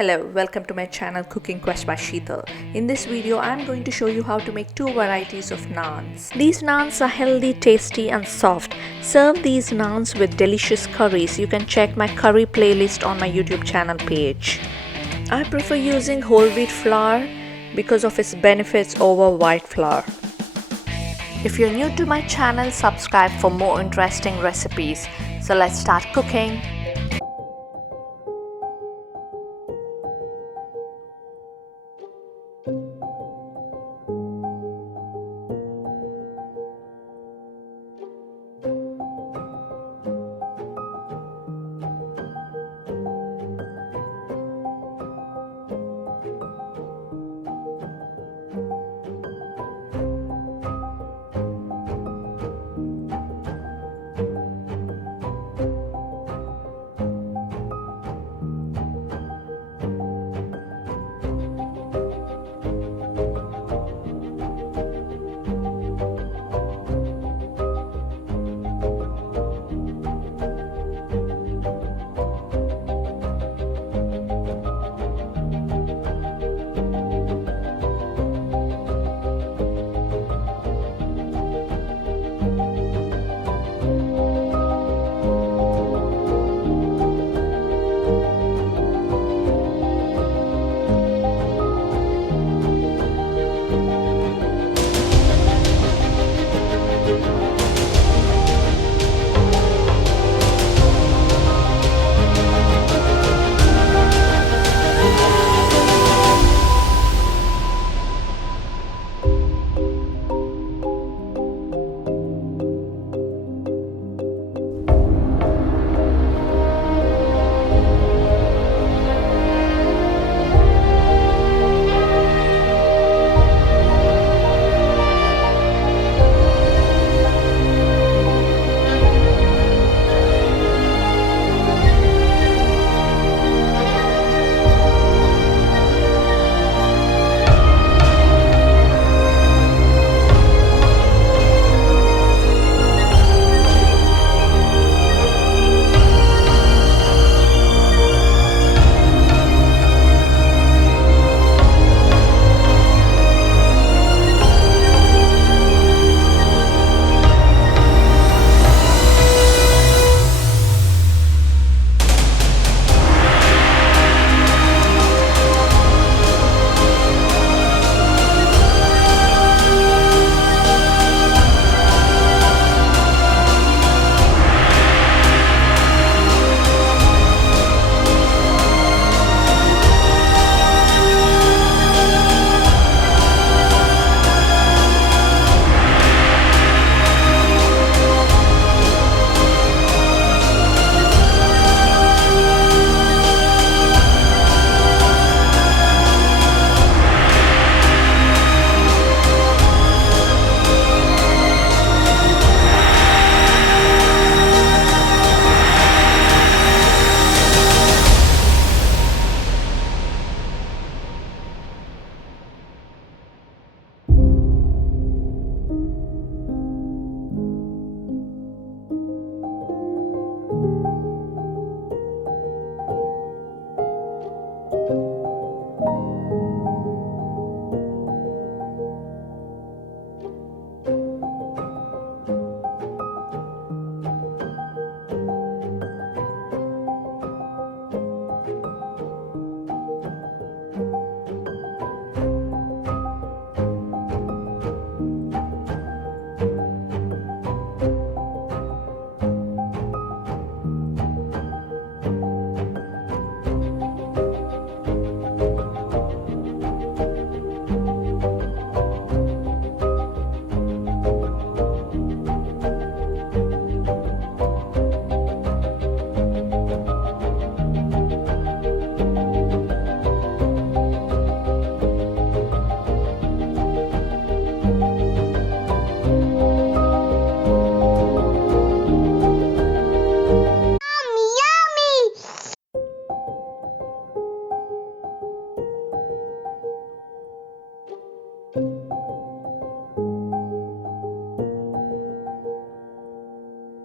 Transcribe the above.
Hello, welcome to my channel Cooking Quest by Sheetal. In this video, I am going to show you how to make two varieties of naans. These naans are healthy, tasty and soft. Serve these naans with delicious curries. You can check my curry playlist on my YouTube channel page. I prefer using whole wheat flour because of its benefits over white flour. If you're new to my channel, subscribe for more interesting recipes. So let's start cooking.